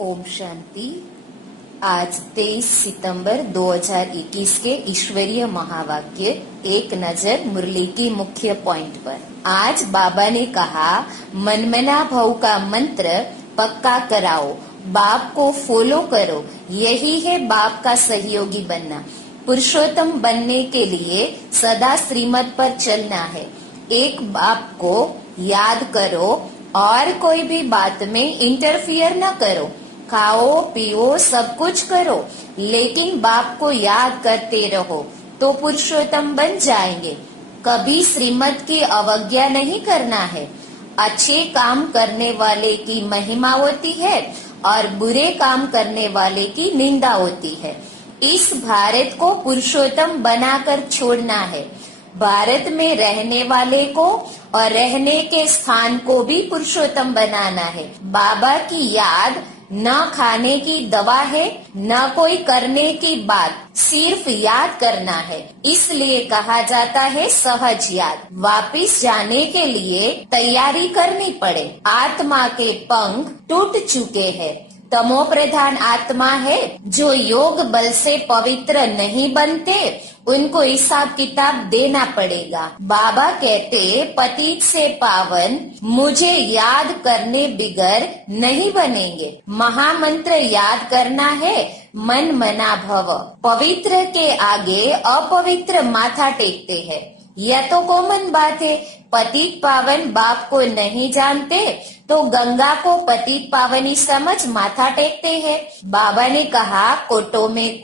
ओम शांति। आज 23 सितंबर 2021 के ईश्वरीय महावाक्य एक नजर मुरली की मुख्य पॉइंट पर। आज बाबा ने कहा, मनमना भव का मंत्र पक्का कराओ, बाप को फॉलो करो, यही है बाप का सहयोगी बनना। पुरुषोत्तम बनने के लिए सदा श्रीमत पर चलना है। एक बाप को याद करो और कोई भी बात में इंटरफियर न करो। खाओ पियो सब कुछ करो, लेकिन बाप को याद करते रहो तो पुरुषोत्तम बन जाएंगे। कभी श्रीमत की अवज्ञा नहीं करना है। अच्छे काम करने वाले की महिमा होती है और बुरे काम करने वाले की निंदा होती है। इस भारत को पुरुषोत्तम बनाकर छोड़ना है। भारत में रहने वाले को और रहने के स्थान को भी पुरुषोत्तम बनाना है। बाबा की याद न खाने की दवा है, न कोई करने की बात, सिर्फ याद करना है। इसलिए कहा जाता है सहज याद। वापिस जाने के लिए तैयारी करनी पड़े। आत्मा के पंख टूट चुके हैं। तमो प्रधान आत्मा है जो योग बल से पवित्र नहीं बनते, उनको हिसाब किताब देना पड़ेगा। बाबा कहते, पतित से पावन मुझे याद करने बिगर नहीं बनेंगे। महामंत्र याद करना है, मन मना भव। पवित्र के आगे अपवित्र माथा टेकते हैं। यह तो कॉमन बात है। पतित पावन बाप को नहीं जानते तो गंगा को पतित पावनी समझ माथा टेकते हैं। बाबा ने कहा, कोटो में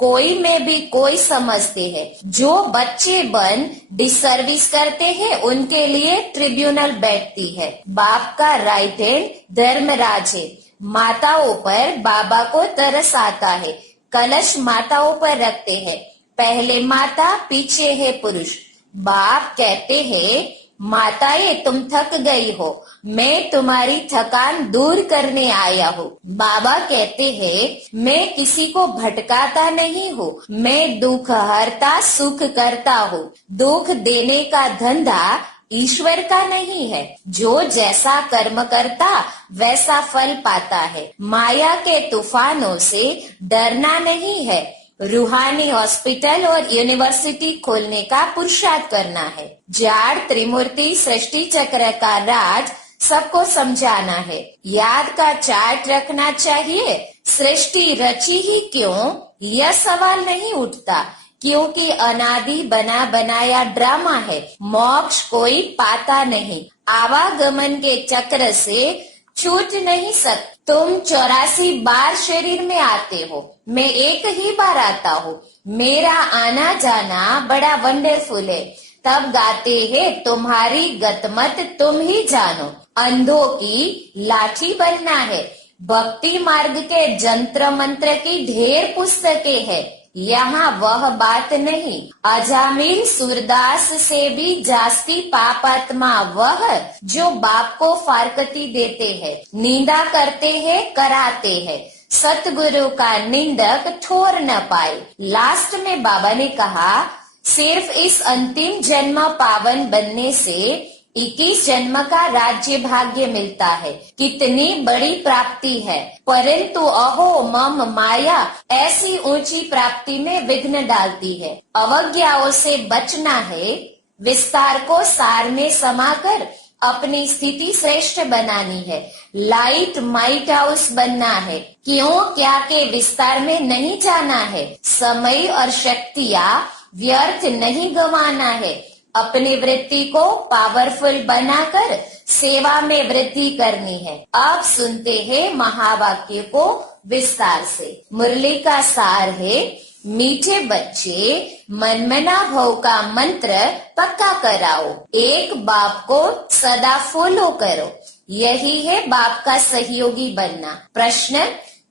कोई में भी कोई समझते हैं। जो बच्चे बन डिसर्विस करते हैं उनके लिए ट्रिब्यूनल बैठती है। बाप का राइट हैंड धर्मराज है। माताओं पर बाबा को तरस आता है। कलश माताओं पर रखते हैं। पहले माता पीछे है पुरुष। बाप कहते हैं, माताएं तुम थक गई हो, मैं तुम्हारी थकान दूर करने आया हूँ। बाबा कहते हैं, मैं किसी को भटकाता नहीं हूँ, मैं दुख हरता सुख करता हूँ। दुख देने का धंधा ईश्वर का नहीं है। जो जैसा कर्म करता वैसा फल पाता है। माया के तूफानों से डरना नहीं है। रूहानी हॉस्पिटल और यूनिवर्सिटी खोलने का पुरुषार्थ करना है। जाड़ त्रिमूर्ति सृष्टि चक्र का राज सबको समझाना है। याद का चार्ट रखना चाहिए। सृष्टि रची ही क्यों, यह सवाल नहीं उठता, क्योंकि अनादि बना बनाया ड्रामा है। मोक्ष कोई पाता नहीं। आवागमन के चक्र से छूट नहीं सकते। तुम 84 बार शरीर में आते हो, मैं एक ही बार आता हूँ। मेरा आना जाना बड़ा वंडरफुल है। तब गाते हैं, तुम्हारी गतमत तुम ही जानो। अंधों की लाठी बनना है। भक्ति मार्ग के जंत्र मंत्र की ढेर पुस्तकें हैं। यहाँ वह बात नहीं। अजामिल सूरदास से भी जास्ती पापात्मा वह जो बाप को फारकती देते हैं, निंदा करते हैं, कराते हैं। सतगुरु का निंदक ठोर न पाए। लास्ट में बाबा ने कहा, सिर्फ इस अंतिम जन्म पावन बनने से 21 जन्म का राज्य भाग्य मिलता है। कितनी बड़ी प्राप्ति है। परंतु अहो मम माया ऐसी ऊंची प्राप्ति में विघ्न डालती है। अवज्ञाओं से बचना है। विस्तार को सार में समाकर अपनी स्थिति श्रेष्ठ बनानी है। लाइट माइट हाउस बनना है। क्यों क्या के विस्तार में नहीं जाना है। समय और शक्तियाँ व्यर्थ नहीं गंवाना है। अपनी वृत्ति को पावरफुल बनाकर सेवा में वृद्धि करनी है। अब सुनते हैं महावाक्य को विस्तार से। मुरली का सार है, मीठे बच्चे मनमना भव का मंत्र पक्का कराओ, एक बाप को सदा फॉलो करो, यही है बाप का सहयोगी बनना। प्रश्न,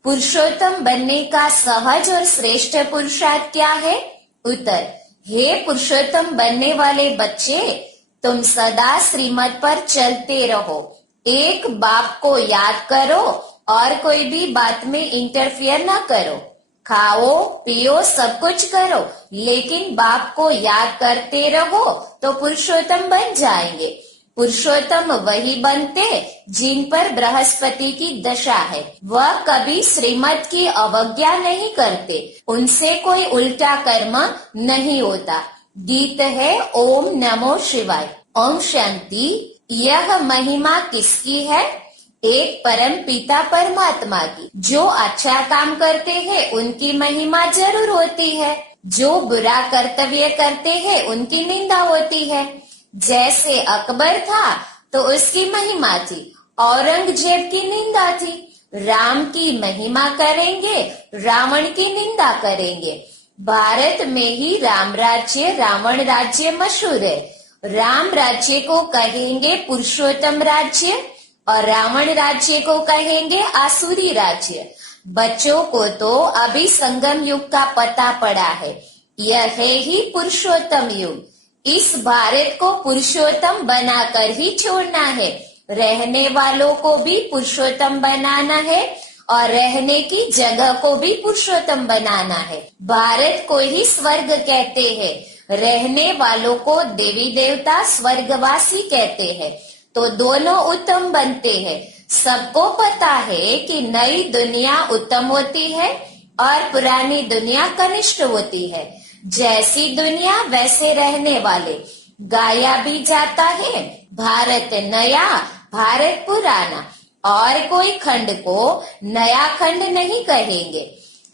पुरुषोत्तम बनने का सहज और श्रेष्ठ पुरुषार्थ क्या है? उत्तर, हे पुरुषोत्तम बनने वाले बच्चे, तुम सदा श्रीमत पर चलते रहो। एक बाप को याद करो और कोई भी बात में इंटरफियर न करो। खाओ पियो सब कुछ करो, लेकिन बाप को याद करते रहो तो पुरुषोत्तम बन जाएंगे। पुरुषोत्तम वही बनते जिन पर बृहस्पति की दशा है। वह कभी श्रीमत की अवज्ञा नहीं करते, उनसे कोई उल्टा कर्म नहीं होता। गीत है ओम नमो शिवाय। ओम शांति। यह महिमा किसकी है? एक परम पिता परमात्मा की। जो अच्छा काम करते हैं उनकी महिमा जरूर होती है, जो बुरा कर्तव्य करते हैं उनकी निंदा होती है। जैसे अकबर था तो उसकी महिमा थी, औरंगजेब की निंदा थी। राम की महिमा करेंगे, रावण की निंदा करेंगे। भारत में ही राम राज्य रावण राज्य मशहूर है। राम राज्य को कहेंगे पुरुषोत्तम राज्य और रावण राज्य को कहेंगे आसुरी राज्य। बच्चों को तो अभी संगम युग का पता पड़ा है, यह है ही पुरुषोत्तम युग। इस भारत को पुरुषोत्तम बनाकर ही छोड़ना है। रहने वालों को भी पुरुषोत्तम बनाना है और रहने की जगह को भी पुरुषोत्तम बनाना है। भारत को ही स्वर्ग कहते हैं, रहने वालों को देवी देवता स्वर्गवासी कहते हैं, तो दोनों उत्तम बनते हैं। सबको पता है कि नई दुनिया उत्तम होती है और पुरानी दुनिया कनिष्ठ होती है। जैसी दुनिया वैसे रहने वाले। गाया भी जाता है भारत नया भारत पुराना, और कोई खंड को नया खंड नहीं कहेंगे।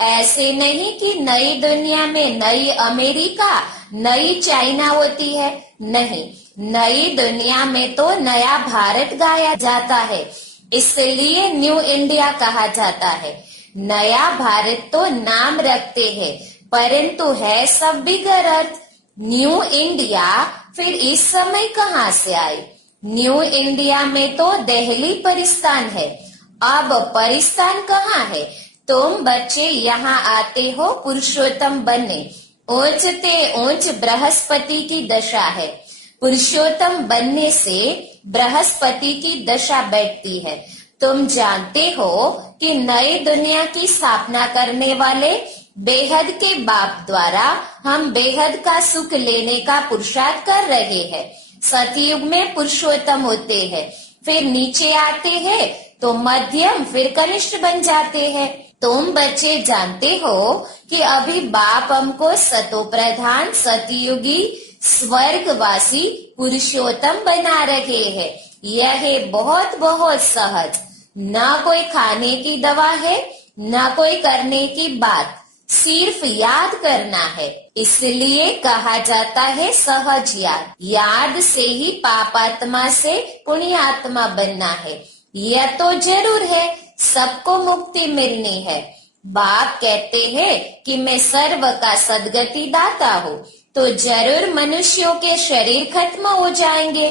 ऐसे नहीं कि नई दुनिया में नई अमेरिका नई चाइना होती है, नहीं, नई दुनिया में तो नया भारत गाया जाता है, इसलिए न्यू इंडिया कहा जाता है। नया भारत तो नाम रखते हैं, परंतु है सब बिगर अर्थ। न्यू इंडिया फिर इस समय कहाँ से आई? न्यू इंडिया में तो दिल्ली परिस्थान है। अब परिस्थान कहाँ है? तुम बच्चे यहाँ आते हो पुरुषोत्तम बनने। ऊंचते ऊंच बृहस्पति की दशा है। पुरुषोत्तम बनने से बृहस्पति की दशा बैठती है। तुम जानते हो कि नई दुनिया की स्थापना करने वाले बेहद के बाप द्वारा हम बेहद का सुख लेने का पुरुषार्थ कर रहे हैं। सतयुग में पुरुषोत्तम होते हैं, फिर नीचे आते हैं तो मध्यम, फिर कनिष्ठ बन जाते हैं। तुम बच्चे जानते हो कि अभी बाप हमको सतो प्रधान सतयुगी स्वर्गवासी पुरुषोत्तम बना रहे हैं। यह बहुत बहुत सहज, ना कोई खाने की दवा है, ना कोई करने की बात, सिर्फ याद करना है। इसलिए कहा जाता है सहज याद। याद से ही पापात्मा से पुण्यात्मा बनना है। यह तो जरूर है, सबको मुक्ति मिलनी है। बाप कहते हैं कि मैं सर्व का सदगति दाता हूँ, तो जरूर मनुष्यों के शरीर खत्म हो जाएंगे,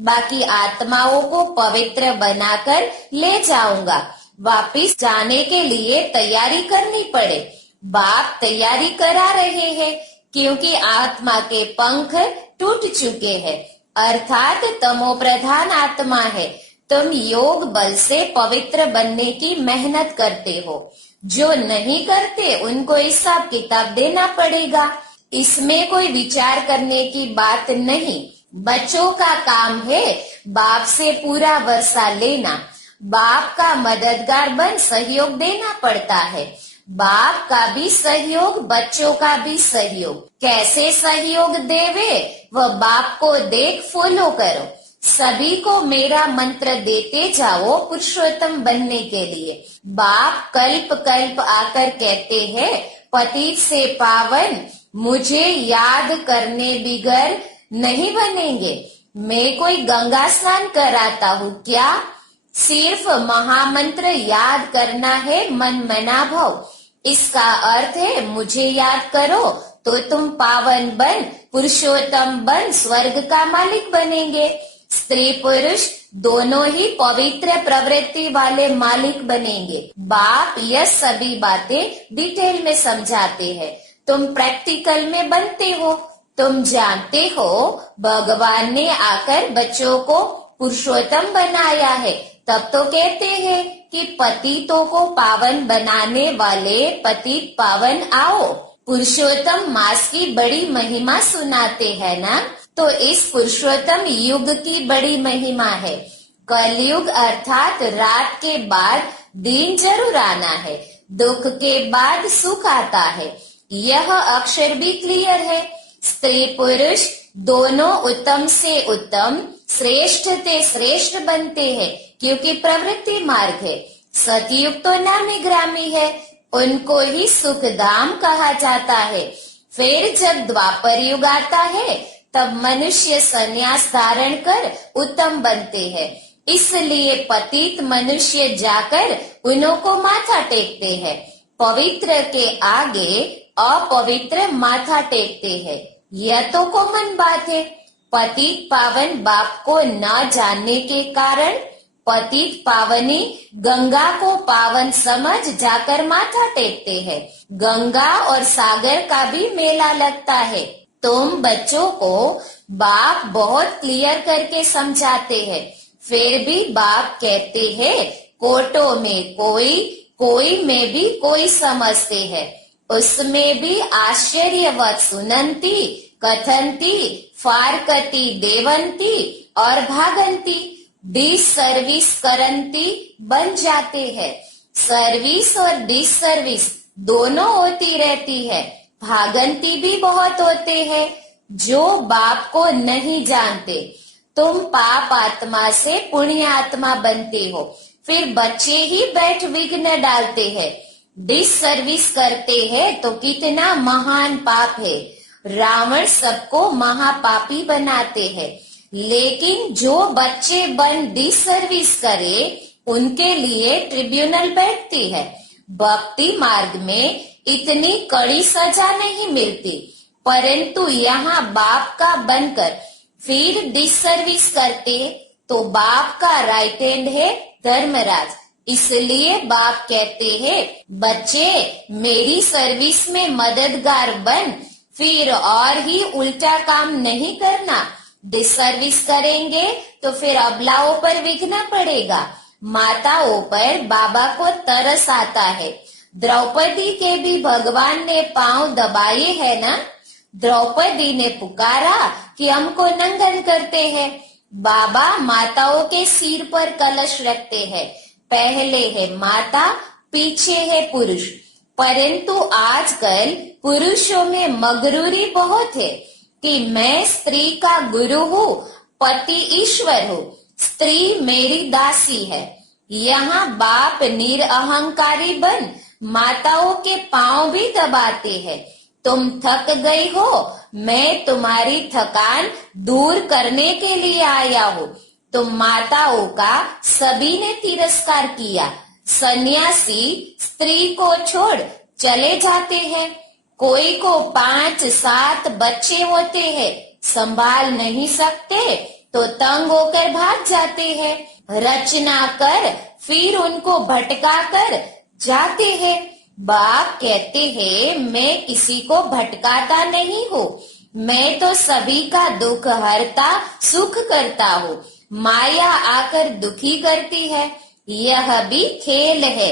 बाकी आत्माओं को पवित्र बनाकर ले जाऊंगा। वापिस जाने के लिए तैयारी करनी पड़े। बाप तैयारी करा रहे हैं, क्योंकि आत्मा के पंख टूट चुके हैं, अर्थात तमो प्रधान आत्मा है। तुम योग बल से पवित्र बनने की मेहनत करते हो, जो नहीं करते उनको हिसाब किताब देना पड़ेगा। इसमें कोई विचार करने की बात नहीं। बच्चों का काम है बाप से पूरा वर्षा लेना। बाप का मददगार बन सहयोग देना पड़ता है। बाप का भी सहयोग, बच्चों का भी सहयोग। कैसे सहयोग देवे वह बाप को देख फॉलो करो। सभी को मेरा मंत्र देते जाओ पुरुषोत्तम बनने के लिए। बाप कल्प कल्प आकर कहते हैं पतित से पावन मुझे याद करने बिगर नहीं बनेंगे। मैं कोई गंगा स्नान कराता हूँ क्या? सिर्फ महामंत्र याद करना है मन मना भाव। इसका अर्थ है मुझे याद करो तो तुम पावन बन पुरुषोत्तम बन स्वर्ग का मालिक बनेंगे। स्त्री पुरुष दोनों ही पवित्र प्रवृत्ति वाले मालिक बनेंगे। बाप यह सभी बातें डिटेल में समझाते हैं, तुम प्रैक्टिकल में बनते हो। तुम जानते हो भगवान ने आकर बच्चों को पुरुषोत्तम बनाया है, तब तो कहते हैं कि पतितों को पावन बनाने वाले पतित पावन आओ। पुरुषोत्तम मास की बड़ी महिमा सुनाते हैं ना। तो इस पुरुषोत्तम युग की बड़ी महिमा है। कलयुग अर्थात रात के बाद दिन जरूर आना है, दुख के बाद सुख आता है। यह अक्षर भी क्लियर है। स्त्री पुरुष दोनों उत्तम से उत्तम, श्रेष्ठ से श्रेष्ठ बनते हैं, क्योंकि प्रवृत्ति मार्ग है। सतयुग तो नामी ग्रामी है, उनको ही सुखधाम कहा जाता है। फिर जब द्वापर युग आता है, तब मनुष्य संन्यास धारण कर उत्तम बनते हैं। इसलिए पतित मनुष्य जाकर उन्हों को माथा टेकते हैं। पवित्र के आगे अपवित्र माथा टेकते हैं। यह तो कॉमन बात है। पतित पावन बाप को न जानने के कारण पतित पावनी गंगा को पावन समझ जाकर माथा टेकते हैं। गंगा और सागर का भी मेला लगता है। तुम बच्चों को बाप बहुत क्लियर करके समझाते हैं, फिर भी बाप कहते हैं कोटों में कोई, कोई में भी कोई समझते हैं। उसमें भी आश्चर्यवत सुनंती, कथंती, फारकती, देवंती और भागंती, डिस सर्विस करंती बन जाते हैं। सर्विस और डिस सर्विस दोनों होती रहती है। भागंती भी बहुत होते हैं जो बाप को नहीं जानते। तुम पाप आत्मा से पुण्य आत्मा बनते हो, फिर बच्चे ही बैठ विघ्न डालते हैं। डिस सर्विस करते हैं तो कितना महान पाप है। रावण सबको महापापी बनाते हैं, लेकिन जो बच्चे बन डिस सर्विस करे उनके लिए ट्रिब्यूनल बैठती है। भक्ति मार्ग में इतनी कड़ी सजा नहीं मिलती, परंतु यहाँ बाप का बनकर फिर डिस सर्विस करते तो बाप का राइट हैंड है धर्मराज। इसलिए बाप कहते हैं बच्चे मेरी सर्विस में मददगार बन, फिर और ही उल्टा काम नहीं करना। डिस सर्विस करेंगे तो फिर अबलाओं पर विघ्न पड़ेगा। माताओं पर बाबा को तरस आता है। द्रौपदी के भी भगवान ने पांव दबाए है ना। द्रौपदी ने पुकारा कि हमको नंगन करते हैं। बाबा माताओं के सिर पर कलश रखते हैं। पहले है माता, पीछे है पुरुष। परंतु आजकल पुरुषों में मगरूरी बहुत है कि मैं स्त्री का गुरु हूँ, पति ईश्वर हूँ, स्त्री मेरी दासी है। यहाँ बाप निरअहंकारी बन माताओं के पांव भी दबाते हैं। तुम थक गई हो, मैं तुम्हारी थकान दूर करने के लिए आया हूँ। तुम माताओं का सभी ने तिरस्कार किया। सन्यासी स्त्री को छोड़ चले जाते हैं। कोई को 5-7 बच्चे होते हैं, संभाल नहीं सकते तो तंग होकर भाग जाते हैं। रचना कर फिर उनको भटका कर जाते हैं। बाप कहते हैं मैं किसी को भटकाता नहीं हूँ, मैं तो सभी का दुख हरता सुख करता हूँ। माया आकर दुखी करती है, यह भी खेल है।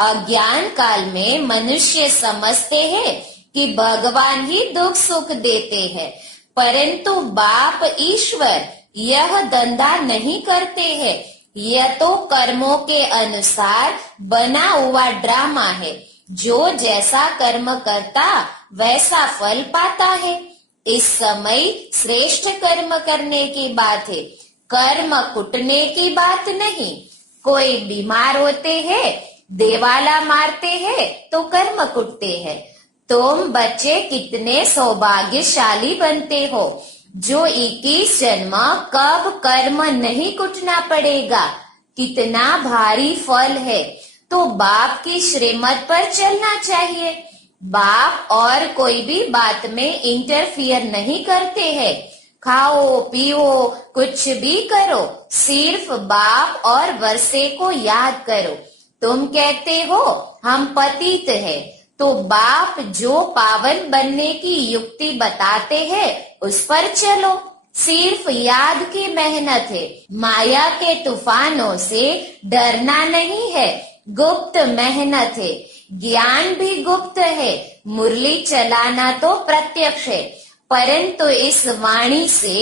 अज्ञान काल में मनुष्य समझते हैं कि भगवान ही दुख सुख देते हैं, परंतु बाप ईश्वर यह धंधा नहीं करते हैं। यह तो कर्मों के अनुसार बना हुआ ड्रामा है। जो जैसा कर्म करता वैसा फल पाता है। इस समय श्रेष्ठ कर्म करने की बात है, कर्म कुटने की बात नहीं। कोई बीमार होते हैं, देवाला मारते हैं तो कर्म कुटते हैं। तुम बच्चे कितने सौभाग्यशाली बनते हो जो 21 जन्म कब कर्म नहीं कुटना पड़ेगा। कितना भारी फल है। तो बाप की श्रीमत पर चलना चाहिए। बाप और कोई भी बात में इंटरफियर नहीं करते हैं। खाओ पियो कुछ भी करो, सिर्फ बाप और वर्षे को याद करो। तुम कहते हो हम पतित हैं, तो बाप जो पावन बनने की युक्ति बताते हैं उस पर चलो। सिर्फ याद की मेहनत है। माया के तूफानों से डरना नहीं है, गुप्त मेहनत है। ज्ञान भी गुप्त है, मुरली चलाना तो प्रत्यक्ष है। परंतु इस वाणी से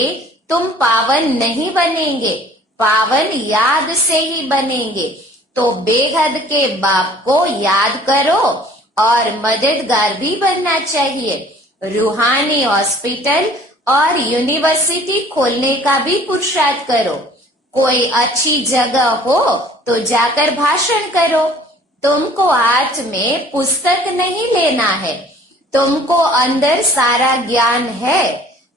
तुम पावन नहीं बनेंगे, पावन याद से ही बनेंगे। तो बेहद के बाप को याद करो और मददगार भी बनना चाहिए। रूहानी हॉस्पिटल और यूनिवर्सिटी खोलने का भी पुरुषार्थ करो। कोई अच्छी जगह हो तो जाकर भाषण करो। तुमको हाथ में पुस्तक नहीं लेना है, तुमको अंदर सारा ज्ञान है।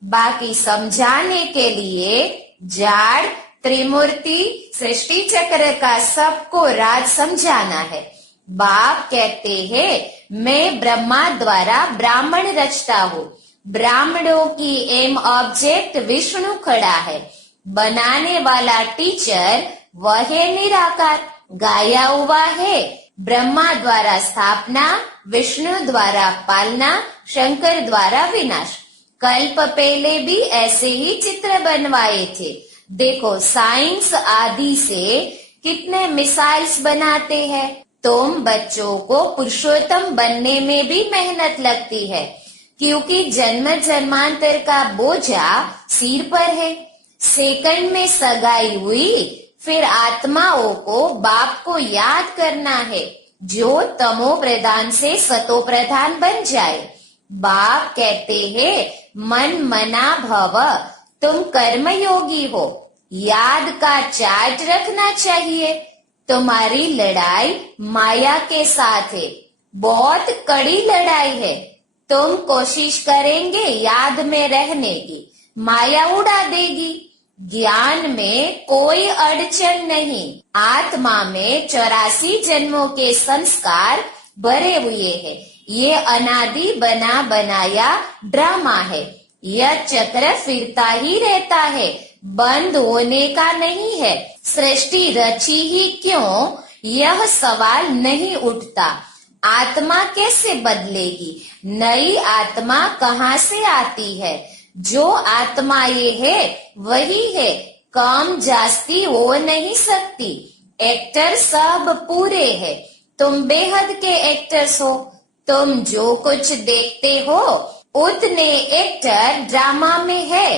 बाकी समझाने के लिए जाड़, त्रिमूर्ति, सृष्टि चक्र का सबको राज समझाना है। बाप कहते हैं मैं ब्रह्मा द्वारा ब्राह्मण रचता हूँ। ब्राह्मणों की एम ऑब्जेक्ट विष्णु खड़ा है। बनाने वाला टीचर वह है निराकार। गाया हुआ है ब्रह्मा द्वारा स्थापना, विष्णु द्वारा पालना, शंकर द्वारा विनाश। कल्प पहले भी ऐसे ही चित्र बनवाए थे। देखो साइंस आदि से कितने मिसाइल्स बनाते हैं। तुम बच्चों को पुरुषोत्तम बनने में भी मेहनत लगती है, क्योंकि जन्म जन्मांतर का बोझा सिर पर है। सेकंड में सगाई हुई, फिर आत्माओं को बाप को याद करना है, जो तमो प्रधान से सतो प्रधान बन जाए। बाप कहते हैं मन मना भव, तुम कर्मयोगी हो। याद का चार्ट रखना चाहिए। तुम्हारी लड़ाई माया के साथ है, बहुत कड़ी लड़ाई है। तुम कोशिश करेंगे याद में रहने की, माया उड़ा देगी। ज्ञान में कोई अड़चन नहीं। आत्मा में 84 जन्मों के संस्कार भरे हुए हैं। ये अनादि बना बनाया ड्रामा है। यह चक्र फिरता ही रहता है, बंद होने का नहीं है। सृष्टि रची ही क्यों, यह सवाल नहीं उठता। आत्मा कैसे बदलेगी? नई आत्मा कहाँ से आती है? जो आत्मा ये है वही है, कम जास्ती हो नहीं सकती। एक्टर सब पूरे है, तुम बेहद के एक्टर्स हो। तुम जो कुछ देखते हो उतने एक्टर ड्रामा में है,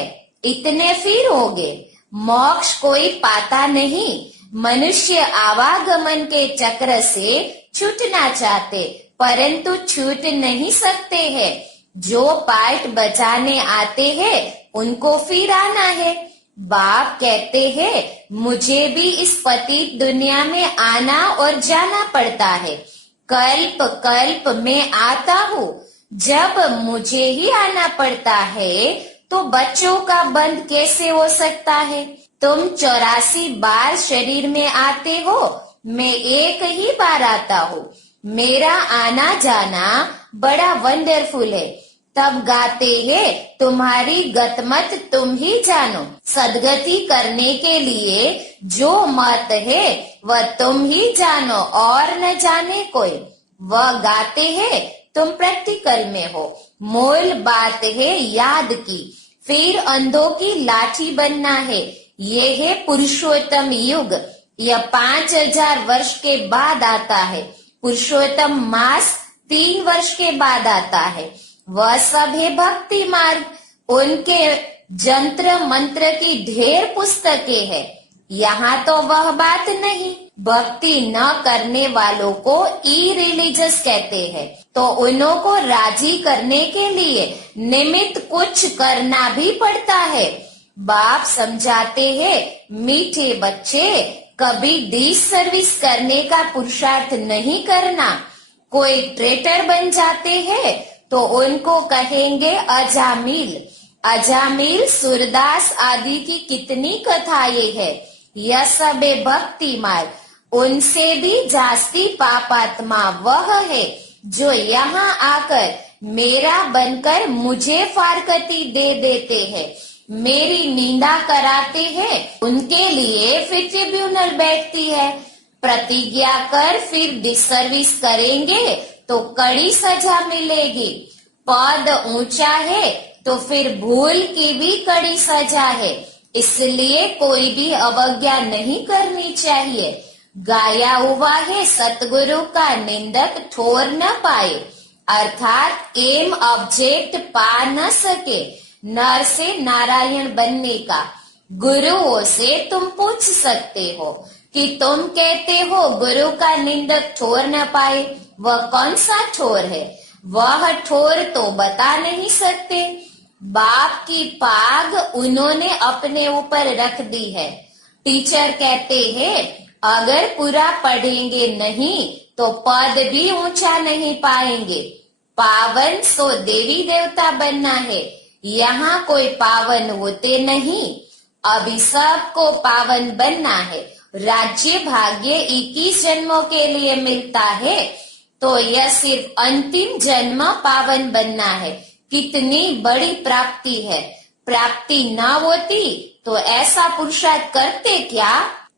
इतने फिर होगे। मोक्ष कोई पाता नहीं। मनुष्य आवागमन के चक्र से छूटना चाहते, परंतु छूट नहीं सकते हैं। जो पार्ट बचाने आते हैं उनको फिर आना है। बाप कहते हैं मुझे भी इस पतित दुनिया में आना और जाना पड़ता है। कल्प कल्प में आता हूँ। जब मुझे ही आना पड़ता है तो बच्चों का बंद कैसे हो सकता है? तुम 84 बार शरीर में आते हो, मैं एक ही बार आता हूँ। मेरा आना जाना बड़ा वंडरफुल है। तब गाते हैं तुम्हारी गतमत तुम ही जानो। सदगति करने के लिए जो मत है वह तुम ही जानो और न जाने कोई। वह गाते हैं तुम प्रैक्टिकल में हो। मूल बात है याद की, फिर अंधों की लाठी बनना है। ये है पुरुषोत्तम युग। यह 5000 वर्ष के बाद आता है। पुरुषोत्तम मास 3 वर्ष के बाद आता है। वह सब है भक्ति मार्ग। उनके जंत्र मंत्र की ढेर पुस्तकें हैं। यहाँ तो वह बात नहीं। भक्ति न करने वालों को इरिलीजियस कहते हैं। तो उन्हों को राजी करने के लिए निमित्त कुछ करना भी पड़ता है। बाप समझाते हैं मीठे बच्चे, कभी डिश सर्विस करने का पुरुषार्थ नहीं करना। कोई ट्रेटर बन जाते हैं तो उनको कहेंगे अजामिल। अजामिल, सूरदास आदि की कितनी कथाएं है। यह सब भक्ति मार्ग। उनसे भी जास्ती पापात्मा वह है जो यहाँ आकर मेरा बनकर मुझे फारकती दे देते हैं, मेरी निंदा कराते हैं। उनके लिए फिर ट्रिब्यूनल बैठती है। प्रतिज्ञा कर फिर डिसर्विस करेंगे तो कड़ी सजा मिलेगी। पद ऊंचा है तो फिर भूल की भी कड़ी सजा है। इसलिए कोई भी अवज्ञा नहीं करनी चाहिए। गाया हुआ है सतगुरु का निंदक ठोर न पाए। अर्थात एम ऑब्जेक्ट पा न सके नर से नारायण बनने का। गुरुओं से तुम पूछ सकते हो कि तुम कहते हो गुरु का निंदक ठोर न पाए, वह कौन सा ठोर है? वह ठोर तो बता नहीं सकते। बाप की पाग उन्होंने अपने ऊपर रख दी है। टीचर कहते हैं अगर पूरा पढ़ेंगे नहीं तो पद भी ऊंचा नहीं पाएंगे। पावन सो देवी देवता बनना है, यहाँ कोई पावन होते नहीं। अभी सबको पावन बनना है। राज्य भाग्य 21 जन्मों के लिए मिलता है, तो यह सिर्फ अंतिम जन्म पावन बनना है। कितनी बड़ी प्राप्ति है। प्राप्ति न होती तो ऐसा पुरुषार्थ करते क्या?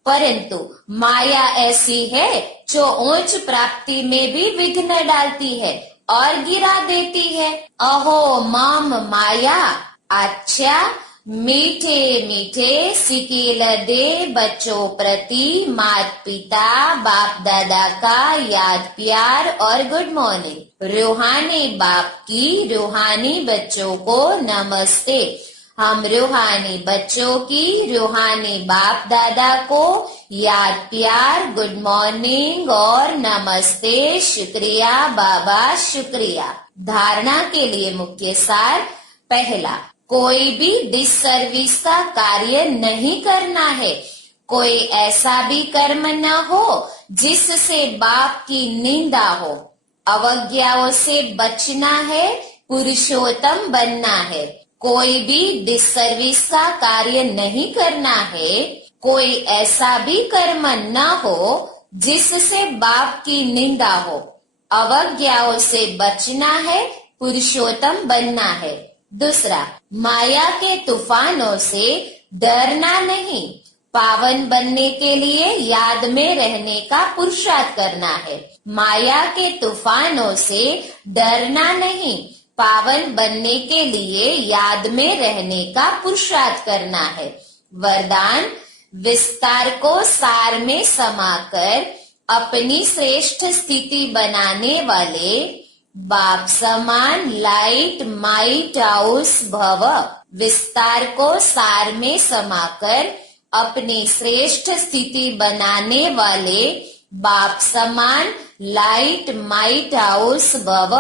परंतु माया ऐसी है जो उच्च प्राप्ति में भी विघ्न डालती है और गिरा देती है। अहो मम माया। अच्छा, मीठे मीठे सिकेल दे बच्चों प्रति माता पिता बाप दादा का याद प्यार और गुड मॉर्निंग। रूहानी बाप की रूहानी बच्चों को नमस्ते। हम रूहानी बच्चों की रूहानी बाप दादा को याद प्यार गुड मॉर्निंग और नमस्ते। शुक्रिया बाबा शुक्रिया। धारणा के लिए मुख्य सार। पहला, कोई भी डिससर्विस का कार्य नहीं करना है। कोई ऐसा भी कर्म न हो जिससे बाप की निंदा हो। अवज्ञाओं से बचना है, पुरुषोत्तम बनना है। कोई भी डिससर्विस का कार्य नहीं करना है। कोई ऐसा भी कर्म न हो जिससे बाप की निंदा हो। अवज्ञाओं से बचना है, पुरुषोत्तम बनना है। दूसरा, माया के तूफानों से डरना नहीं। पावन बनने के लिए याद में रहने का पुरुषार्थ करना है। माया के तूफानों से डरना नहीं। पावन बनने के लिए याद में रहने का पुरुषार्थ करना है। वरदान, विस्तार को सार में समाकर अपनी श्रेष्ठ स्थिति बनाने वाले बाप समान लाइट माइट हाउस भव। विस्तार को सार में समाकर अपनी श्रेष्ठ स्थिति बनाने वाले बाप समान लाइट माइट हाउस भव।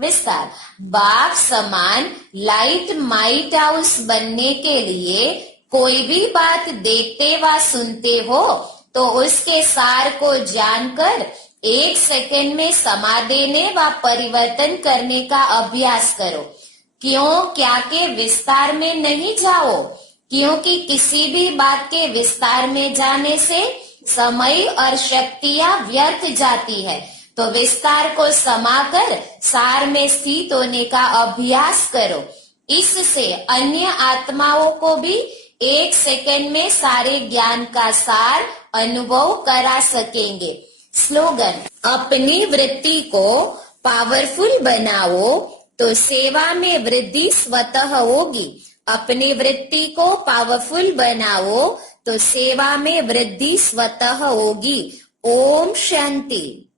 विस्तार, बाप समान लाइट माइट हाउस बनने के लिए कोई भी बात देखते व सुनते हो तो उसके सार को जानकर 1 सेकंड में समा देने व परिवर्तन करने का अभ्यास करो। क्यों क्या के विस्तार में नहीं जाओ, क्योंकि किसी भी बात के विस्तार में जाने से समय और शक्तियां व्यर्थ जाती है। तो विस्तार को समाकर सार में स्थित होने का अभ्यास करो। इससे अन्य आत्माओं को भी 1 सेकंड में सारे ज्ञान का सार अनुभव करा सकेंगे। स्लोगन, अपनी वृत्ति को पावरफुल बनाओ तो सेवा में वृद्धि स्वतः होगी। अपनी वृत्ति को पावरफुल बनाओ तो सेवा में वृद्धि स्वतः होगी। ओम शांति।